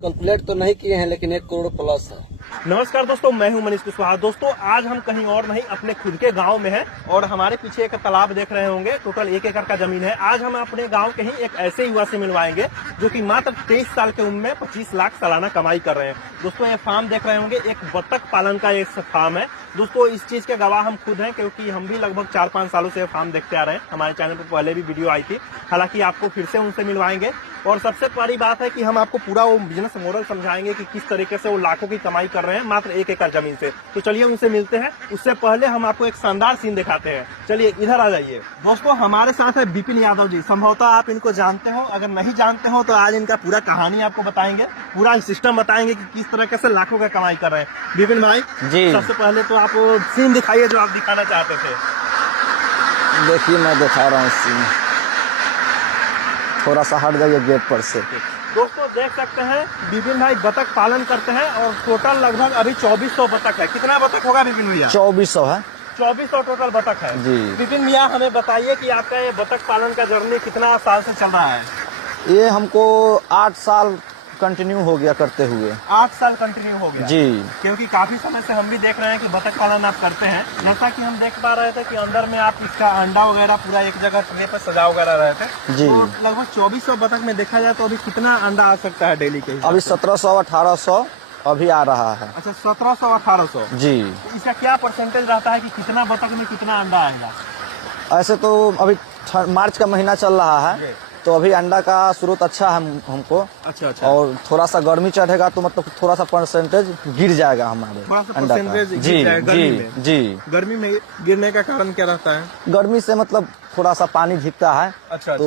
Calculate तो नहीं किए हैं लेकिन 1 करोड़ प्लस है। नमस्कार दोस्तों, मैं हूं मनीष कुशवाहा। दोस्तों आज हम कहीं और नहीं, अपने खुद के गांव में हैं और हमारे पीछे एक तालाब देख रहे होंगे। टोटल 1 एकड़ का जमीन है। आज हम अपने गांव के ही एक ऐसे युवा से मिलवाएंगे जो कि मात्र 23 साल के उम्र में 25 लाख सालाना कमाई कर रहे हैं। दोस्तों ये फार्म देख रहे होंगे, एक बतख पालन का एक फार्म है। दोस्तों इस चीज के गवाह हम खुद हैं, क्योंकि हम भी लगभग 4-5 सालों से फार्म देखते आ रहे हैं। हमारे चैनल पर पहले भी वीडियो आई थी। हालांकि आपको फिर से उनसे मिलवाएंगे और सबसे बड़ी बात है कि हम आपको पूरा वो बिजनेस मॉडल समझाएंगे कि किस तरीके से वो लाखों की कमाई कर रहे हैं मात्र 1 एकड़ जमीन से। तो चलिए उनसे मिलते हैं। उससे पहले हम आपको एक शानदार सीन दिखाते हैं। चलिए इधर आ जाइए। दोस्तों हमारे साथ है विपिन यादव जी। संभवतः आप इनको जानते हो, अगर नहीं जानते हो तो आज इनका पूरा कहानी आपको बताएंगे, पूरा सिस्टम बताएंगे कि किस तरीके से लाखों का कमाई कर रहे हैं। विपिन भाई जी, सबसे पहले तो आप सीन दिखाइए जो आप दिखाना चाहते थे। देखिए मैं दिखा रहा हूँ सीन। थोड़ा सा हट जाइए गेट पर से। दोस्तों देख सकते हैं विपिन भाई बतख पालन करते हैं और टोटल लगभग अभी 2400 बतख है। कितना बतख होगा विपिन भैया? 2400 है। 2400 टोटल बतख है जी। विपिन भैया हमें बताइए कि आपका ये बतख पालन का जर्नी कितना साल से चल रहा है? ये हमको 8 साल कंटिन्यू हो गया करते हुए। 8 साल कंटिन्यू हो गया जी। क्योंकि काफी समय से हम भी देख रहे हैं कि बतख पालन आप करते हैं। जैसा कि हम देख पा रहे थे कि अंदर में आप इसका अंडा वगैरह पूरा एक जगह ट्रे पर सजा वगैरह रहे थे। जी। तो लगभग 2400 बतख में देखा जाए तो अभी कितना अंडा आ सकता है डेली के? अभी 1700 1800 अभी आ रहा है। अच्छा 1700 1800 जी। इसका क्या परसेंटेज रहता है कि कितना बतख में कितना अंडा आएगा? ऐसे तो अभी मार्च का महीना चल रहा है तो अभी अंडा का स्रोत अच्छा है हमको। अच्छा। और थोड़ा सा गर्मी चढ़ेगा तो मतलब थोड़ा सा परसेंटेज गिर जाएगा हमारे अंडा का। जी जी जी। गर्मी में गिरने का कारण क्या रहता है? गर्मी से मतलब थोड़ा सा पानी झिकता है। अच्छा। तो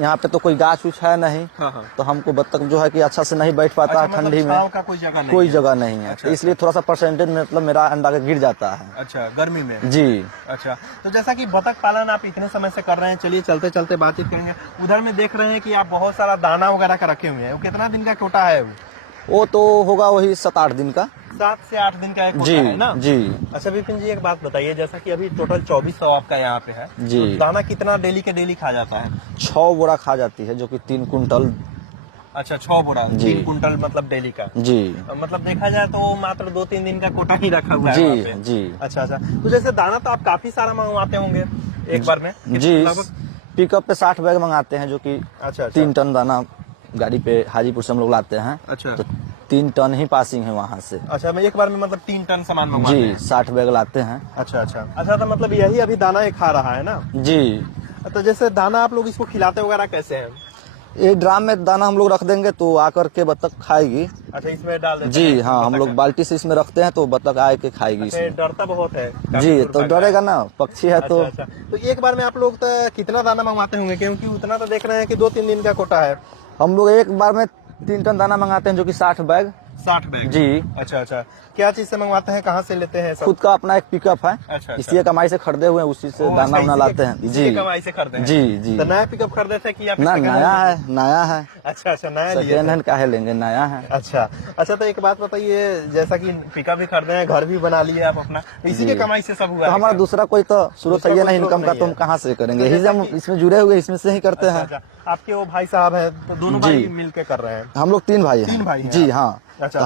यहाँ पे तो कोई गाछ उछ है नहीं। हाँ। तो हमको बत्तख जो है कि अच्छा से नहीं बैठ पाता है ठंडी में। छांव का कोई जगह नहीं है। तो इसलिए थोड़ा सा परसेंटेज मतलब मेरा अंडा का गिर जाता है। अच्छा गर्मी में। जी। अच्छा तो जैसा कि बतख पालन आप इतने समय से कर रहे हैं, चलिए चलते चलते बातचीत करेंगे। उधर में देख रहे हैं कि आप बहुत सारा दाना वगैरह का रखे हुए हैं। वो कितना दिन का कोटा है? वो तो होगा वही 7-8 दिन का। 7 से 8 दिन का एक कोटा है ना? जी। अच्छा विपिन जी एक बात बताइए, जैसा कि अभी टोटल 2400 आपका यहाँ पे है जी। तो दाना कितना डेली के डेली खा जाता है? 6 बोरा खा जाती है जो कि 3 कुंटल। अच्छा 6 बोरा 3 कुंटल मतलब डेली का। जी। मतलब देखा जाए तो मात्र 2-3 दिन का कोटा ही रखा हुआ है जी वहाँ पे। जी। अच्छा तो जैसे दाना तो आप काफी सारा मंगवाते होंगे एक बार में? जी। लगभग पिकअप पे 60 बैग मंगाते हैं जो कि अच्छा 3 टन दाना गाड़ी पे हाजीपुर से हम लोग लाते हैं। अच्छा तो 3 टन ही पासिंग है वहाँ से। अच्छा मैं एक बार में मतलब 3 टन सामान मंगवाते हैं? जी 60 बैग लाते हैं। अच्छा तो मतलब यही अभी दाना ये खा रहा है ना? जी। तो जैसे दाना आप लोग इसको खिलाते वगैरह कैसे हैं? एक ड्राम में दाना हम लोग रख देंगे तो आकर के बत्तख खाएगी। अच्छा इसमें डाल देते जी हैं? हाँ, हम लोग बाल्टी से इसमें रखते हैं तो बत्तख आए के खाएगी अच्छा, इसमें। डरता बहुत है? जी तो डरेगा ना, पक्षी है तो। अच्छा तो एक बार में आप लोग तो कितना दाना मंगवाते होंगे? क्योंकि उतना तो देख रहे हैं कि 2-3 दिन का कोटा है। हम लोग एक बार में 3 टन दाना मंगाते हैं जो कि 60 बैग। 60 बैग? जी। अच्छा क्या चीज से मंगवाते हैं, कहाँ से लेते हैं सब? खुद का अपना एक पिकअप है। अच्छा। इसी कमाई से खरीदे हुए हैं, उसी से दाना उना लाते हैं। जी कमाई से खरीदे हैं? जी। तो नया पिकअप खरीदे थे कि ना नया है? नया है। अच्छा नया लिए सेकेंड हैंड काहे लेंगे, नया है। अच्छा तो एक बात बताइए, जैसा कि पिकअप भी खरीदे हैं, घर भी बना लिए आप अपना, इसी के कमाई से सब हुआ तो हमारा दूसरा कोई तो स्रोत है नहीं इनकम का, तो हम कहाँ से करेंगे? यही से हम इसमें जुड़े हुए, इसमें से ही करते हैं। आपके वो भाई साहब है तो दोनों भाई मिलकर कर रहे हैं? हम लोग 3 भाई हैं। 3 भाई हैं? जी हाँ। अच्छा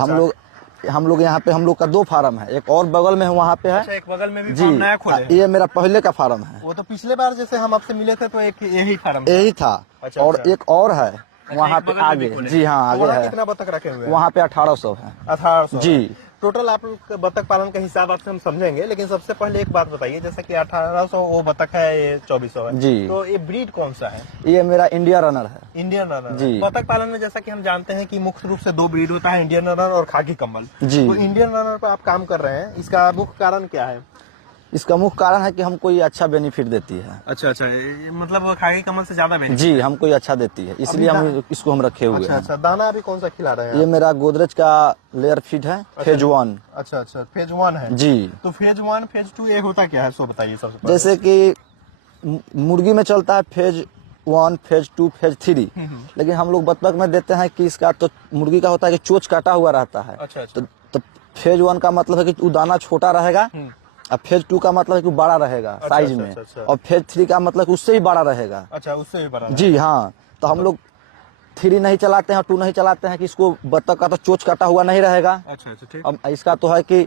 हम लोग यहाँ पे हम लोग का 2 फार्म है, एक और बगल में है वहाँ पे है। अच्छा एक बगल में भी जी। फार्म नया खोले हैं? ये मेरा पहले का फार्म है। वो तो पिछले बार जैसे हम आपसे मिले थे तो एक यही फार्म यही था। अच्छा, और एक और है वहाँ पे आगे। जी हाँ आगे है। कितना बतख रखे हुए हैं? वहाँ पे 1800 है। 1800? जी। टोटल आप लोग बतख पालन का हिसाब आपसे हम समझेंगे, लेकिन सबसे पहले एक बात बताइए, जैसा कि 1800 वो बतख है, ये 2400 है जी। तो ये ब्रीड कौन सा है? ये मेरा इंडिया रनर है। Indian runner? जी। बतख पालन में जैसा कि हम जानते हैं कि मुख्य रूप से 2 ब्रीड होता है, इंडियन रनर और खाकी कम्बल। जी। तो इंडियन रनर पर आप काम कर रहे हैं, इसका मुख्य कारण क्या है? इसका मुख्य कारण है कि हमको ये अच्छा बेनिफिट देती है। अच्छा मतलब खाकी कमल से ज्यादा बेनिफिट? जी हमको ये अच्छा देती है, इसलिए हम इसको हम रखे हुए हैं। अच्छा दाना अभी कौन सा खिला रहे हैं? ये मेरा गोदरेज का लेयर फीड है, फेज 1। अच्छा फेज 1 है? जी। तो फेज 1 फेज 2 ये होता क्या है, सो बताइए सबसे पहले। जैसे कि मुर्गी में चलता है फेज 1, फेज 2, फेज 3, लेकिन हम लोग बत्तख में देते हैं कि इसका तो मुर्गी का होता है कि चोच काटा हुआ रहता है। अच्छा तो फेज 1 का मतलब है कि वो दाना छोटा रहेगा, और फेज 2 का मतलब है कि बड़ा रहेगा साइज में, और फेज 3 का मतलब उससे ही बड़ा रहेगा। अच्छा उससे भी बड़ा? जी हाँ। तो हम लोग 3 नहीं चलाते हैं और 2 नहीं चलाते हैं कि इसको बत्तख का तो चोच काटा हुआ नहीं रहेगा। अच्छा अच्छा ठीक अब इसका तो है कि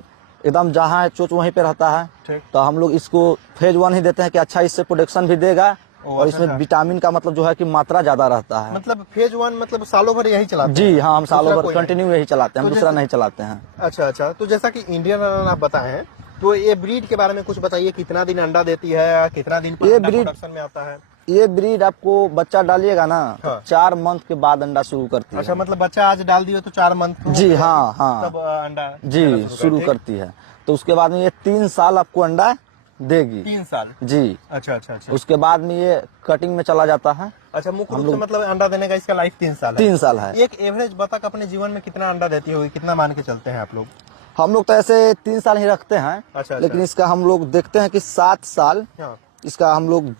एकदम जहाँ है चोच वहीं पे रहता है, ठीक। तो हम लोग इसको फेज 1 ही देते हैं कि अच्छा इससे प्रोडक्शन भी देगा और अच्छा, इसमें विटामिन का मतलब जो है कि मात्रा ज्यादा रहता है। मतलब फेज 1 मतलब सालों भर यही चलाते हैं? जी हाँ, हम सालों दूसरा भर कोई कंटिन्यू यही चलाते हैं, हम तो दूसरा जैसे- नहीं चलाते हैं। अच्छा अच्छा, तो जैसा कि इंडियन रन आप बताए हैं, तो ये ब्रीड के बारे में कुछ बताइए, कितना दिन अंडा देती है, कितना दिन पर ये अंडा breed- प्रोडक्शन में आता है? ये ब्रीड आपको बच्चा डालिएगा ना तो हाँ। 4 मंथ के बाद अंडा शुरू करती अच्छा, है। मतलब बच्चा आज डाल दियो तो 4 मंथ जी हाँ हाँ तब अंडा जी देना शुरू ठीक? करती है। तो उसके बाद में ये 3 साल आपको अंडा देगी। 3 साल? जी, अच्छा अच्छा अच्छा उसके बाद में ये कटिंग में चला जाता है। अच्छा, मुख्य रूप से मतलब अंडा देने का इसका लाइफ 3 साल है? 3 साल है। एक एवरेज बतख अपने जीवन में कितना अंडा देती होगी, कितना मान के चलते हैं आप लोग? हम लोग तो ऐसे 3 साल ही रखते हैं, अच्छा, लेकिन अच्छा। इसका हम लोग देखते हैं कि 7 साल हाँ। इसका हम लोग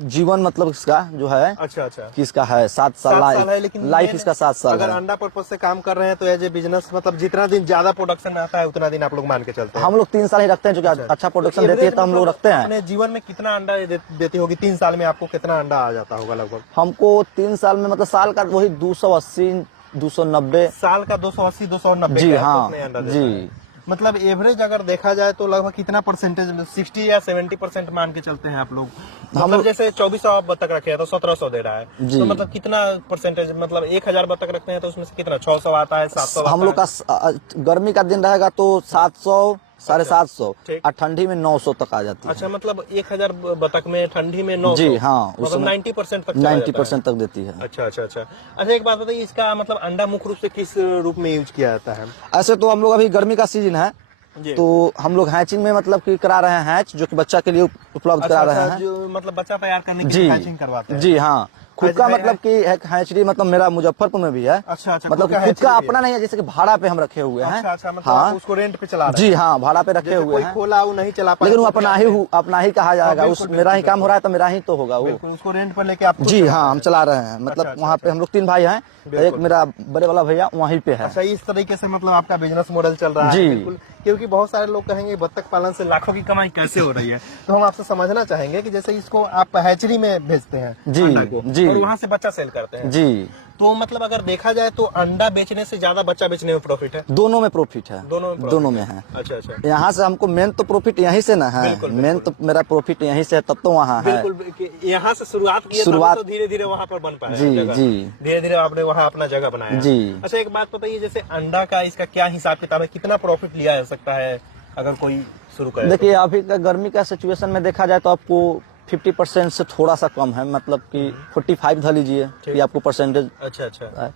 जीवन मतलब इसका जो है अच्छा अच्छा, कि इसका है 7 साल 7 साल है, लाइफ लेकिन लाइफ main इसका 7 साल अगर है। अंडा पर्पज से काम कर रहे हैं तो एज ए बिजनेस मतलब जितना दिन ज्यादा प्रोडक्शन आता है उतना दिन आप लोग मान के चलते हैं? हम लोग 3 साल ही रखते हैं, जो कि अच्छा प्रोडक्शन देती है तो हम लोग रखते हैं। अपने जीवन में कितना अंडा देती होगी? 3 साल में आपको कितना अंडा आ जाता होगा लगभग? हमको 3 साल में मतलब साल का वही 280 290। साल का 280 290 जी का हाँ, उसमें अंडा देता जी। है। मतलब एवरेज अगर देखा जाए तो लगभग कितना परसेंटेज, 60 या 70% मान के चलते हैं आप लोग? मतलब जैसे 2400 आप बतख रखे हैं तो 1700 दे रहा है, जी। तो मतलब कितना परसेंटेज, मतलब 1000 बतख रखते हैं तो उसमें से कितना 600 आता है, 700 हम लोग का गर्मी का दिन रहेगा तो 700 750 ठीक। और ठंडी में 900 तक आ जाती है। अच्छा, मतलब 1000 बतख में ठंडी में 900? जी हाँ, उस मतलब समय 90% तक चला जाता है। 90% तक देती है। अच्छा अच्छा अच्छा अच्छा, एक बात बताइए, इसका मतलब अंडा मुख्य रूप से किस रूप में यूज किया जाता है? ऐसे तो हम लोग अभी गर्मी का सीजन है जी। तो हम लोग हैचिंग में मतलब कि करा रहे हैं हैच, जो कि बच्चा के लिए उपलब्ध अच्छा, करा रहे अच्छा, हैं। जो मतलब बच्चा तैयार करने के जी लिए हैचिंग करवाते हैं? जी हाँ, खुद का है- मतलब कि एक हैचरी मतलब मेरा मुजफ्फरपुर में भी है। अच्छा अच्छा, मतलब खुद का खुद का hatchery भी अपना नहीं है, जैसे कि भाड़ा पे हम रखे हुए हैं। अच्छा अच्छा, मतलब हाँ आप उसको रेंट पे चला रहे हैं? जी हाँ, भाड़ा पे रखे जैसे हुए कोई हैं, खोला वो नहीं चला पाए लेकिन वो तो अपना ही कहा जाएगा। बिल्कुल, उस बिल्कुल, मेरा ही काम बिल्कुल। हो रहा है तो मेरा ही तो होगा वो। बिल्कुल, उसको रेंट पर लेके आप जी हाँ, हम चला रहे हैं। मतलब अच्छा, वहाँ पे हम लोग 3 भाई हैं, तो एक बिल्कुल। मेरा बड़े वाला भैया वहीं पे है। अच्छा, इस तरीके से मतलब आपका बिजनेस मॉडल चल रहा है? जी। बिल्कुल, क्योंकि बहुत सारे लोग कहेंगे बत्तख पालन से लाखों की कमाई कैसे हो रही है, तो हम आपसे समझना चाहेंगे कि जैसे इसको आप हैचरी में भेजते हैं जी, अंडा को, जी। और वहाँ से बच्चा सेल करते हैं, जी, तो मतलब अगर देखा जाए तो अंडा बेचने से ज्यादा बच्चा बेचने में प्रॉफिट है? दोनों में प्रॉफिट है। दोनों में profit दोनों में है। अच्छा अच्छा, यहाँ से हमको मेन तो प्रॉफिट यहीं से ना है, बिल्कुल, मेन तो मेरा प्रॉफिट यहीं से है, तब तो वहाँ है। बिल्कुल, कि यहाँ से शुरुआत की है, शुरुआत- तभी तो धीरे धीरे वहाँ पर बन पाया जी, जगह। जी। धीरे धीरे आपने वहाँ अपना जगह बनाया है। जी। अच्छा, एक बात बताइए, जैसे अंडा का इसका क्या हिसाब किताब है, कितना प्रॉफिट लिया जा सकता है अगर कोई शुरू करे? देखिए अभी का गर्मी का सिचुएशन में देखा जाए तो आपको 50% से थोड़ा सा कम है, मतलब कि 45 धर लीजिए कि आपको परसेंटेज। अच्छा अच्छा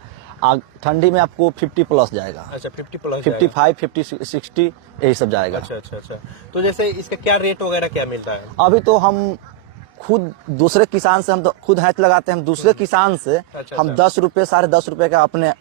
ठंडी में आपको 50 प्लस जाएगा, अच्छा, 50 प्लस 55 50 60 यही सब जाएगा। अच्छा अच्छा अच्छा, तो जैसे इसका क्या रेट वगैरह क्या मिलता है? अभी तो हम खुद दूसरे किसान से, हम तो खुद हैच लगाते हैं, हम दूसरे किसान से अच्छा, हम अच्छा। 10 रुपए 10.5 रुपए का अपने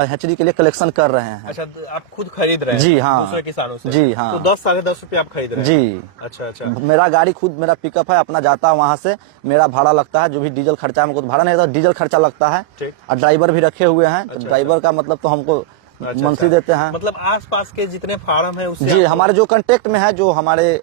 हैचरी के लिए कलेक्शन कर रहे हैं। अच्छा, आप खुद खरीद रहे हैं? जी हाँ। दूसरे किसानों से? जी हाँ। तो 10 10.5 रुपए आप खरीद रहे हैं? जी। अच्छा अच्छा मेरा गाड़ी खुद, मेरा पिकअप है अपना, जाता है वहाँ से, मेरा भाड़ा लगता है, जो भी डीजल खर्चा है, हमको तो भाड़ा नहीं रहता, डीजल खर्चा लगता है। ठीक। और ड्राइवर भी रखे हुए हैं, तो अच्छा, ड्राइवर का मतलब तो हमको अच्छा, मंथली अच्छा। देते हैं। मतलब आसपास के जितने फार्म है उससे जी, आप- हमारे जो कांटेक्ट में है, जो हमारे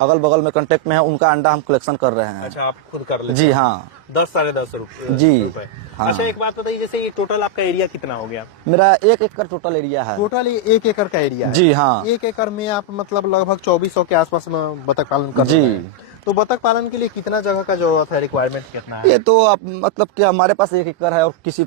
अगल बगल में कांटेक्ट में है, उनका अंडा हम कलेक्शन कर रहे हैं। अच्छा, आप खुद कर लेते जी हैं? हाँ, 10 10.5 रुपए? जी, हाँ। अच्छा, एक बात बताइए, जैसे ये टोटल आपका एरिया कितना हो गया? मेरा 1 एकड़ टोटल एरिया है। टोटल 1 एकड़ का एरिया है? जी हाँ। 1 एकड़ में आप मतलब लगभग 2400 के आसपास में बतख पालन कर जी। रहे हैं। तो बतख पालन के लिए कितना जगह का जरूरत है, रिक्वायरमेंट कितना है? ये तो आप मतलब कि हमारे पास 1 एकड़ है और किसी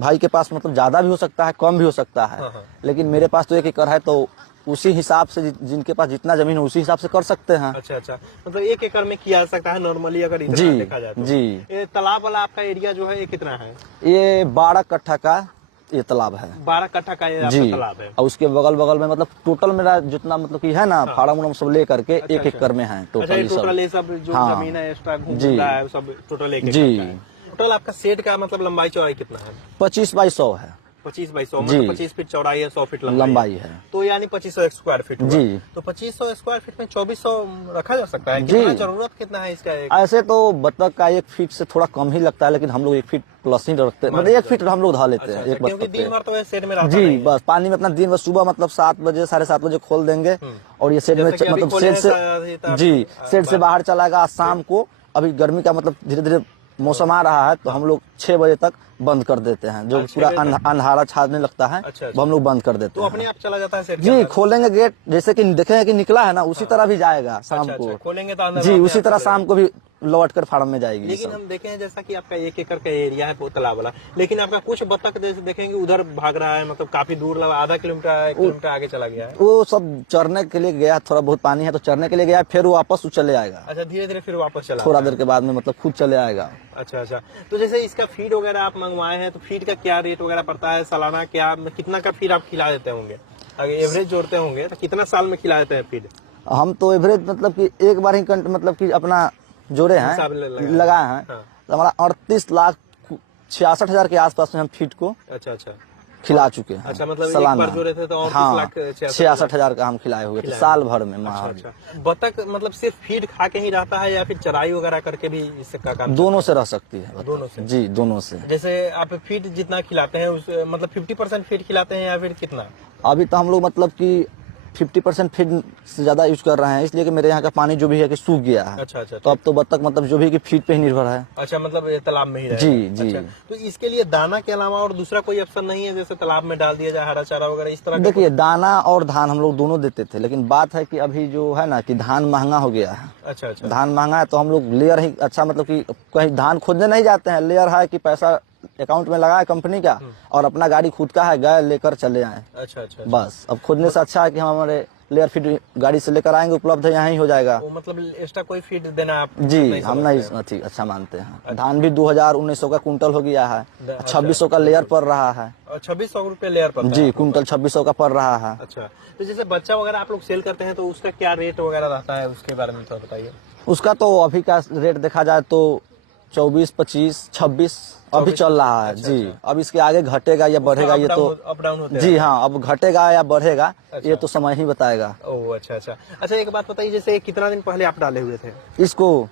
भाई के पास मतलब ज्यादा भी हो सकता है, कम भी हो सकता है। हाँ, हाँ। लेकिन मेरे पास तो 1 एकड़ है, तो उसी हिसाब से जिनके पास जितना जमीन है उसी हिसाब से कर सकते हैं। अच्छा अच्छा, मतलब 1 एकड़ में किया जा सकता है नॉर्मली, अगर इतना जी, देखा जाए तो। जी। ये तालाब वाला आपका एरिया जो है ये कितना है? ये 12 कट्ठा का ये तालाब है। 12 कट्ठा का ये जी, आपका तालाब है? और उसके बगल बगल में मतलब टोटल मेरा जितना मतलब कि है ना, फार्म उर्म सब ले करके अच्छा, 1 एकड़ में है अच्छा, टोटल ये ये टोटल सब। ये सब जो हाँ। जमीन है एक्स्ट्रा घूम जी। रहा है सब टोटल 1 एकड़ जी। का है। टोटल आपका शेड का मतलब लंबाई चौड़ाई कितना है? 25 बाई 100 है। 25 बाई 100, जी। मतलब 25 फीट चौड़ाई है, 100 फीट लंबाई है। तो यानी 2500 स्क्वायर फीट हुआ। जी। तो 2500 स्क्वायर फीट में 2400 रखा जा सकता है? जी। कितना जरूरत कितना है इसका? ऐसे तो बतख का 1 फीट से थोड़ा कम ही लगता है, लेकिन हम लोग 1 फीट प्लस ही रखते हैं, मतलब 1 फीट हम लोग धा लेते हैं एक क्योंकि बतख दिन पे। भर तो ये शेड में रहता जी, नहीं है। बस पानी में अपना दिन, बस सुबह मतलब 7 बजे 7:30 बजे खोल देंगे और ये शेड में जैसे कि अभी मतलब खोले शेड हैं से शायद जी शेड से बाहर चला गया। शाम को अभी गर्मी का मतलब धीरे धीरे मौसम आ रहा है तो हम लोग 6 बजे तक बंद कर देते हैं, जो पूरा अंधारा छाने लगता है वो हम लोग बंद कर देते तो हैं। अपने आप चला जाता है सेट के जी, अंदर? खोलेंगे गेट, जैसे कि देखेंगे कि निकला है ना, उसी तरह भी जाएगा शाम अच्छा, को। खोलेंगे तो अंदर जी, अपने उसी आप तरह चले शाम को भी लौट कर फार्म में जाएगी। ये लेकिन सब हम देखे हैं जैसा कि आपका 1 एकड़ का एरिया है वो तालाब वाला, लेकिन आपका कुछ बत्तख जैसे देखेंगे उधर भाग रहा है, मतलब काफी दूर, आधा किलोमीटर 1 किलोमीटर आगे चला गया है। वो सब चरने के लिए गया, थोड़ा बहुत पानी है तो चरने के लिए गया, फिर वो वापस चले आएगा। अच्छा, धीरे धीरे फिर वापस चला थोड़ा देर के बाद में मतलब खुद चले आएगा। अच्छा अच्छा। तो जैसे इसका फीड वगैरह आप मंगवाए हैं, तो फीड का क्या रेट वगैरह पड़ता है सालाना, क्या कितना का फीड आप खिला देते होंगे? अगर एवरेज जोड़ते होंगे तो कितना साल में खिला देते हैं फीड? हम तो एवरेज मतलब कि एक बार ही मतलब कि अपना जोड़े हिसाब हैं, लगाए हैं हाँ। तो हमारा 38,66,000 के आसपास में हम फीट को अच्छा अच्छा खिला चुके हैं। अच्छा, मतलब एक सालाना। बार जोड़े थे तो 38 हाँ, लाख 66,000 का हम खिलाए हुए थे साल भर में। अच्छा अच्छा। बतख मतलब सिर्फ फीड खा के ही रहता है या फिर चराई वगैरह करके भी इसका काम? दोनों से रह सकती है। दोनों से? जी, दोनों से। जैसे आप फीड जितना खिलाते हैं उस मतलब 50% फीड खिलाते हैं या फिर कितना? अभी तो हम लोग मतलब कि 50% फीड से ज्यादा यूज कर रहे हैं, इसलिए कि मेरे यहाँ का पानी जो भी है कि सूख गया है। अच्छा अच्छा। तो अब तो बत्तख मतलब जो भी कि फीड पे ही निर्भर है। अच्छा, मतलब ये तालाब में ही रहेगा? जी जी। अच्छा, तो इसके लिए दाना के अलावा और दूसरा कोई ऑप्शन नहीं है, जैसे तालाब में डाल दिया जाए हरा चारा वगैरह इस तरह का? देखिए, दाना और धान हम लोग दोनों देते थे, लेकिन बात है कि अभी जो है ना कि धान महंगा हो गया है। अच्छा अच्छा। धान महंगा है तो हम लोग लेयर ही अच्छा, मतलब कि कहीं धान खोदने नहीं जाते हैं, लेयर है कि पैसा अकाउंट में लगा है कंपनी का और अपना गाड़ी खुद का है, गए लेकर चले आए। अच्छा अच्छा। बस अब खोदने से अच्छा है कि हम हमारे लेयर फीड गाड़ी से लेकर आएंगे, उपलब्ध है, यहाँ ही हो जाएगा। वो मतलब एक्स्ट्रा कोई फीड देना आप जी, हम नहीं ठीक अच्छा मानते हैं। धान भी 2000-1900 का कुंटल हो गया है, 2600 का लेयर पड़ रहा है। 2600 रुपये लेयर पर? जी, कुंटल 2600 का पड़ रहा है। अच्छा, तो जैसे बच्चा वगैरह आप लोग सेल करते हैं तो उसका क्या रेट वगैरह रहता है, उसके बारे में थोड़ा बताइए। उसका तो अभी का रेट देखा जाए तो 24, 25, 26 अभी चल रहा है। जी, अब इसके आगे घटेगा या बढ़ेगा ये तो अप डाउन होते जी हाँ, अब घटेगा या बढ़ेगा ये तो समय ही बताएगा। ओह अच्छा अच्छा। अच्छा, एक बात बताइए, जैसे कितना दिन पहले आप डाले हुए थे इसको?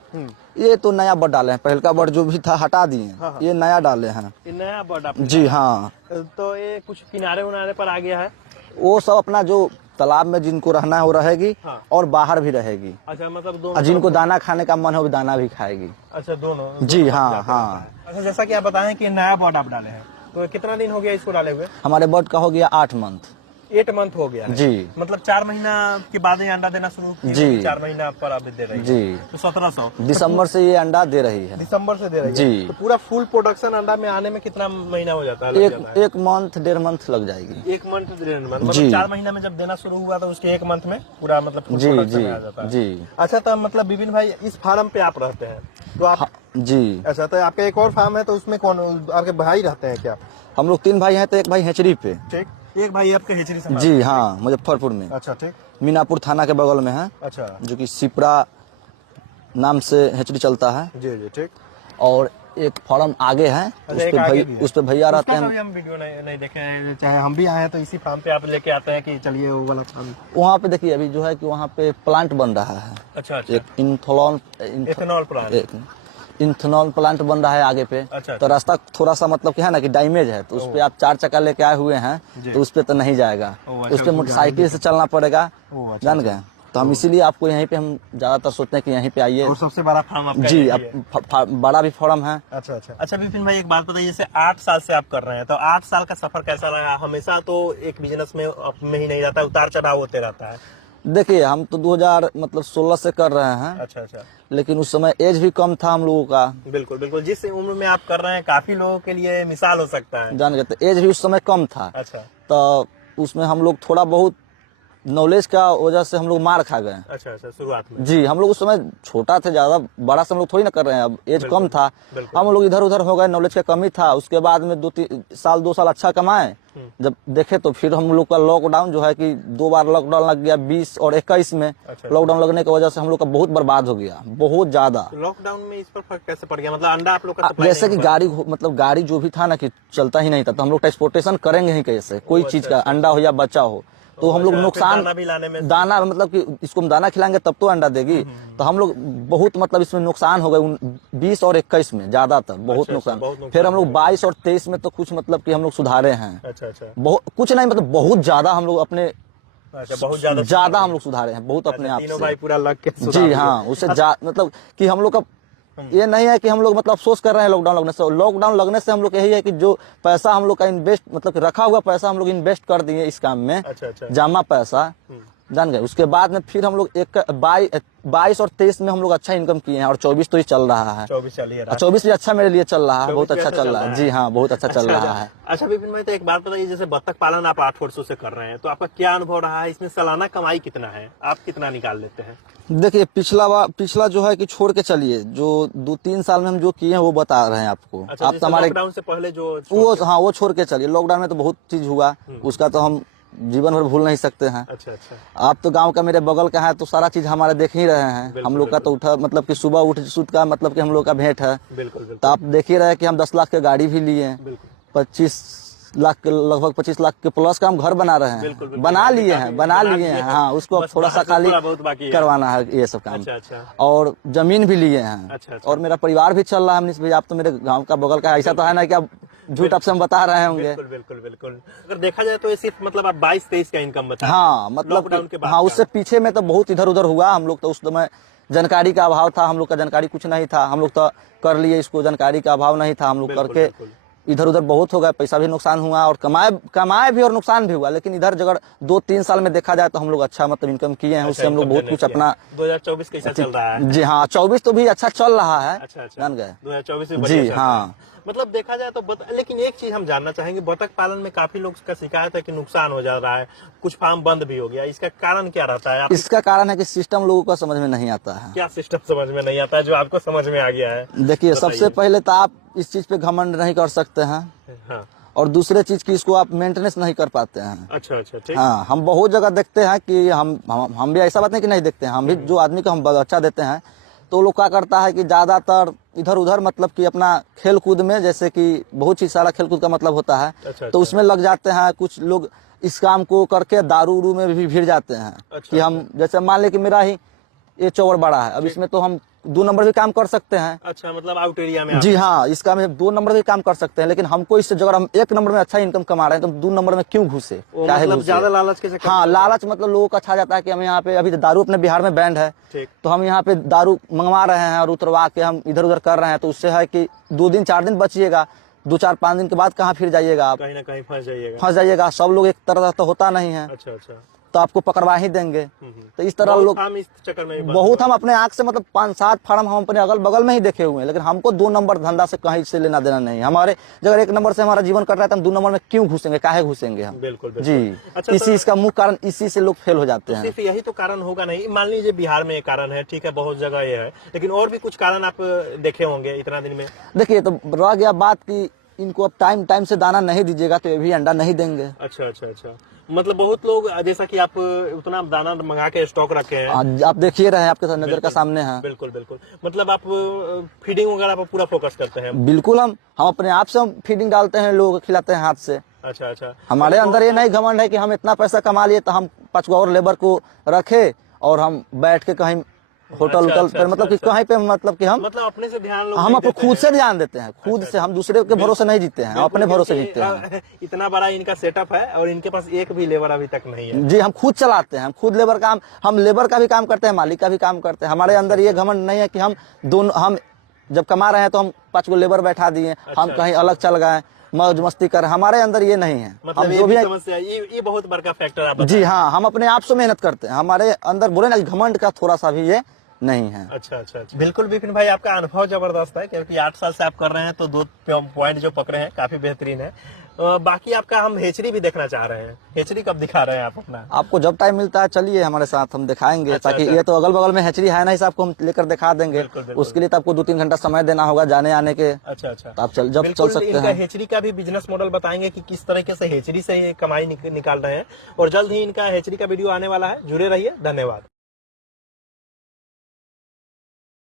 ये तो नया बर्ड डाले हैं, पहले का बर्ड जो भी था हटा दिए, ये नया डाले हैं। ये नया बर्ड आपने? जी हाँ। तो ये कुछ किनारे उनारे पर आ गया है? वो सब अपना जो तालाब में जिनको रहना है वो रहेगी और बाहर भी रहेगी। अच्छा, मतलब और जिनको दाना खाने का मन हो वो दाना भी खाएगी। अच्छा, दोनों? जी हाँ हाँ। अच्छा, जैसा कि आप बताएं कि नया बर्ड आप डाले हैं, तो कितना दिन हो गया इसको डाले हुए? हमारे बर्ड का हो गया 8 मंथ। 8 मंथ हो गया है? जी, मतलब 4 महीना के बाद ये अंडा देना शुरू किया? जी। 4 महीना पर आप दे रही है? जी, तो 1700 दिसंबर से ये अंडा दे रही है। दिसंबर से दे रही है? जी। तो पूरा फुल प्रोडक्शन अंडा में आने में कितना महीना हो जाता है? लग जाता है? 1 मंथ 1.5 मंथ लग जाएगी। 1 मंथ 1.5 मंथ, मतलब जी। 4 महीना में जब देना शुरू हुआ तो उसके 1 मंथ में पूरा मतलब full जी production जी में आ जाता है? जी। अच्छा, तो मतलब विपिन भाई इस फार्म पे आप रहते हैं तो आप जी, अच्छा, तो आपका एक और फार्म है तो उसमें कौन आपके भाई रहते हैं क्या? हम लोग 3 भाई हैं, तो एक भाई हेचरी पे। ठीक, एक भाई आपके हेचरी से? जी हाँ, मुजफ्फरपुर में, अच्छा ठीक। मीनापुर थाना के बगल में है, अच्छा, जो कि सिपरा नाम से हेचरी चलता है। जी जी ठीक। और एक फार्म आगे है, एक आगे भी है। उस पे भैया रहते उसका हैं। कभी हम वीडियो नहीं देखे हैं, चाहे हम भी आए हैं तो इसी फार्म पे आप लेके आते हैं कि चलिए वो वाला फार्म? वहाँ पे देखिए अभी जो है कि वहाँ पे प्लांट बन रहा है। अच्छा अच्छा। एक इथेनॉल प्लांट? इथेनॉल प्लांट बन रहा है आगे पे। अच्छा, तो रास्ता थोड़ा सा मतलब कि है ना कि डैमेज है, तो उस पे आप 4 चक्का लेके आए हुए हैं तो उस पे तो नहीं जाएगा, उस पे मोटरसाइकिल से चलना पड़ेगा, जान गए। तो हम इसीलिए आपको यहीं पे हम ज्यादातर सोचते हैं कि यहीं पे आइए। और सबसे बड़ा फार्म आपका जी, यही है? बड़ा भी फार्म है। अच्छा अच्छा। अच्छा विपिन भाई, एक बात बताइए, जैसे 8 साल से आप कर रहे हैं तो 8 साल का सफर कैसा रहा? हमेशा तो एक बिजनेस में ही नहीं रहता, उतार चढ़ाव होते रहता है। देखिए, हम तो 2016 से कर रहे हैं। अच्छा अच्छा। लेकिन उस समय एज भी कम था हम लोगों का। बिल्कुल बिल्कुल, जिस उम्र में आप कर रहे हैं काफी लोगों के लिए मिसाल हो सकता है, जान गए। तो एज भी उस समय कम था। अच्छा। तो उसमें हम लोग थोड़ा बहुत नॉलेज का वजह से हम लोग मार खा गए। अच्छा अच्छा, शुरुआत में? जी, हम लोग उस समय छोटा थे, ज्यादा बड़ा से हम लोग थोड़ी ना कर रहे हैं, अब एज कम था, हम लोग इधर उधर हो गए, नॉलेज का कमी था। उसके बाद में 2 साल अच्छा कमाए, जब देखे तो फिर हम लोग का लॉकडाउन जो है कि 2 बार लॉकडाउन लग गया, 20 और 21 में। लॉकडाउन लगने की वजह से हम लोग का बहुत बर्बाद हो गया, बहुत ज्यादा। लॉकडाउन में इस पर फर्क कैसे पड़ गया? मतलब अंडा आप लोग का जैसे कि गाड़ी जो भी था ना कि चलता ही नहीं था, तो हम लोग ट्रांसपोर्टेशन करेंगे ही कैसे, कोई चीज का, अंडा हो या बच्चा हो, तो हम लोग नुकसान, दाना मतलब कि इसको हम दाना खिलाएंगे तब तो अंडा देगी। तो हम लोग बहुत मतलब इसमें नुकसान हो गए 20 और 21 में ज्यादातर, बहुत नुकसान। फिर हम लोग 22 और 23 में तो कुछ मतलब कि हम लोग सुधारे हैं। अच्छा अच्छा। बहुत कुछ नहीं, मतलब बहुत ज्यादा हम लोग अपने बहुत ज्यादा हम लोग सुधारे हैं, बहुत अपने आप तीनों भाई पूरा लग के जी हाँ, उससे मतलब कि हम लोग का ये नहीं है कि हम लोग मतलब अफसोस कर रहे हैं लॉकडाउन लगने से। लॉकडाउन लगने से हम लोग यही है कि जो पैसा हम लोग का इन्वेस्ट मतलब कि रखा हुआ पैसा हम लोग इन्वेस्ट कर दिए इस काम में, जमा पैसा, जान गए। उसके बाद में फिर हम लोग 22 और 23 में हम लोग अच्छा इनकम किए हैं और 24 तो ही चल रहा है। 24 चल ही रहा है। 24 भी अच्छा मेरे लिए चल रहा है, बहुत अच्छा चल रहा है। जी हाँ, बहुत अच्छा चल रहा है। अच्छा विपिन भाई, तो एक बात बताइए, जैसे बत्तख पालन आप 8 वर्षों से कर रहे हैं, तो आपका क्या अनुभव रहा है? इसमें सालाना कमाई कितना है, आप कितना निकाल लेते हैं? देखिए पिछला जो है कि छोड़ के चलिए, जो 2-3 साल में हम जो किए हैं वो बता रहे हैं आपको। अच्छा, आप तो हमारे लॉकडाउन से पहले जो वो छोड़ के चलिए। लॉकडाउन में तो बहुत चीज हुआ, उसका तो हम जीवन भर भूल नहीं सकते हैं। अच्छा अच्छा। आप तो गांव का मेरे बगल का है, तो सारा चीज हमारे देख ही रहे हैं। हम लोग का तो उठा मतलब कि सुबह उठ सुत का मतलब कि हम लोग का भेंट है। बिल्कुल बिल्कुल। तो आप देख ही रहे कि हम 10 लाख के गाड़ी भी लिए, 25 लाख के लगभग 25 लाख के प्लस का हम घर बना रहे हैं। बना लिए हैं हाँ, उसको अब थोड़ा सा खाली करवाना है ये सब काम। और जमीन भी लिए हैं। और मेरा परिवार भी चल रहा है। मनीष भाई, आप तो मेरे गाँव का बगल का, ऐसा तो है ना कि आप झूठ आपसे हम बता रहे होंगे। बिल्कुल बिल्कुल। अगर देखा जाए तो ये सिर्फ मतलब आप 22-23 का इनकम बता। हाँ मतलब हाँ, उससे पीछे में तो बहुत इधर उधर हुआ। हम लोग तो उस समय जानकारी का अभाव था, हम लोग का जानकारी कुछ नहीं था, हम लोग तो कर लिए इसको, जानकारी का अभाव नहीं था। हम लोग करके इधर उधर बहुत हो गया, पैसा भी नुकसान हुआ और कमाए भी और नुकसान भी हुआ। लेकिन इधर जगह 2-3 साल में देखा जाए तो हम लोग अच्छा मतलब इनकम किए हैं। उससे हम लोग बहुत कुछ अपना 2024 कैसा चल रहा है? जी हाँ, 24 तो भी अच्छा चल रहा है। अच्छा जान गए 2024 जी हाँ। मतलब देखा जाए तो लेकिन एक चीज हम जानना चाहेंगे, बतख पालन में काफी लोग का शिकायत है कि नुकसान हो जा रहा है, कुछ फार्म बंद भी हो गया, इसका कारण क्या रहता है? इसका कारण है कि सिस्टम लोगों को समझ में नहीं आता है। क्या सिस्टम समझ में नहीं आता है जो आपको समझ में आ गया है? देखिए, सबसे पहले तो आप इस चीज पे घमंड नहीं कर सकते हैं। हाँ। और दूसरे चीज की इसको आप मेंटेनेंस नहीं कर पाते हैं। अच्छा ठीक। हाँ, हम बहुत जगह देखते हैं कि हम भी ऐसा बात नहीं कि नहीं देखते हैं, हम भी जो आदमी को हम बच्चा देते हैं तो लोग क्या करता है कि ज्यादातर इधर उधर मतलब कि अपना खेल कूद में, जैसे कि बहुत चीज सारा खेल कूद का मतलब होता है। तो उसमें लग जाते हैं। कुछ लोग इस काम को करके दारू उरू में भी भिड़ जाते हैं। कि हम जैसे मान ले कि मेरा ही ये चौड़ बड़ा है, अब इसमें तो हम 2 नंबर भी काम कर सकते हैं। अच्छा, मतलब आउट एरिया में? जी हाँ, इसका में 2 नंबर भी काम कर सकते हैं। लेकिन हमको इससे जगह हम 1 नंबर में अच्छा इनकम कमा रहे हैं तो 2 नंबर में क्यों घुसे? मतलब ज्यादा लालच के चक्कर? हाँ, लालच मतलब लोगों का अच्छा जाता है कि हम यहाँ पे, अभी दारू अपने बिहार में बैंड है, तो हम यहाँ पे दारू मंगवा रहे हैं और उतरवा के हम इधर उधर कर रहे हैं। तो उससे है कि 2 दिन 4 दिन बचिएगा, 2-4-5 दिन के बाद कहाँ फिर जाइएगा आप? कहीं ना कहीं फंस जाइएगा। सब लोग एक तरह तो होता नहीं है। अच्छा। तो आपको पकड़वा ही देंगे। तो इस तरह लोग इस चक्कर में बहुत, हम अपने आंख से मतलब 5-7 फार्म हम अपने अगल बगल में ही देखे हुए हैं। लेकिन हमको 2 नंबर धंधा से कहीं से लेना देना नहीं। हमारे जगह 1 नंबर से हमारा जीवन कट रहा है तो हम 2 नंबर में क्यों घुसेंगे, काहे घुसेंगे हम? बिल्कुल जी। अच्छा, इसका मुख्य कारण इसी से लोग फेल हो जाते हैं। सिर्फ यही तो कारण होगा नहीं? मान लीजिए बिहार में एक कारण है, ठीक है, बहुत जगह ये है, लेकिन और भी कुछ कारण आप देखे होंगे इतना दिन में। देखिए, तो रह गया बात की इनको अब टाइम से दाना नहीं दीजिएगा तो ये भी अंडा नहीं देंगे। अच्छा। मतलब बहुत लोग, जैसा कि आप उतना दाना मंगा के स्टॉक रखे हैं, आप देखिए रहे हैं, आपके नजर का सामने है। बिल्कुल। मतलब आप फीडिंग वगैरह पर पूरा फोकस करते हैं? बिल्कुल, हम अपने आप से फीडिंग डालते हैं, लोग खिलाते हैं हाथ से। अच्छा। हमारे अंदर ये नहीं घमंड है कि हम इतना पैसा कमा लिए तो हम 5 और लेबर को रखे और हम बैठ के कहीं होटल पर मतलब कि कहीं पे मतलब कि हम अपने से ध्यान, हम अपने खुद से ध्यान देते हैं। खुद से हम दूसरे के भरोसे नहीं जीते हैं, अपने भरोसे जीते हैं। इतना बड़ा इनका सेटअप है और इनके पास एक भी लेबर अभी तक नहीं है। जी, हम खुद चलाते हैं, हम खुद लेबर काम, हम लेबर का भी काम करते हैं, मालिक का भी काम करते हैं। हमारे अंदर ये घमंड नहीं है कि हम जब कमा रहे हैं तो हम 5 लेबर बैठा दिए, हम कहीं अलग चल गए, मौज मस्ती कर। हमारे अंदर ये नहीं है। मतलब हम जो भी समस्या है, ये बहुत बड़ा फैक्टर है। जी हाँ, हम अपने आप से मेहनत करते हैं। हमारे अंदर बोले ना घमंड का थोड़ा सा भी ये नहीं है। अच्छा। बिल्कुल विपिन भाई, आपका अनुभव जबरदस्त है, क्योंकि 8 साल से आप कर रहे हैं तो 2 पॉइंट जो पकड़े हैं काफी बेहतरीन है। बाकी आपका हम हेचरी भी देखना चाह रहे हैं। हेचरी कब दिखा रहे हैं आप अपना? आपको जब टाइम मिलता है चलिए हमारे साथ, हम दिखाएंगे। ताकि ये तो अगल बगल में हेचरी है ना, इस आपको हम लेकर दिखा देंगे। उसके लिए तो आपको 2-3 घंटा समय देना होगा जाने आने के। अच्छा। तो आप जब चल सकते हैं। हेचरी का भी बिजनेस मॉडल बताएंगे कि किस तरीके से हेचरी से ये कमाई निकाल रहे हैं, और जल्द ही इनका हेचरी का वीडियो आने वाला है। जुड़े रहिए, धन्यवाद।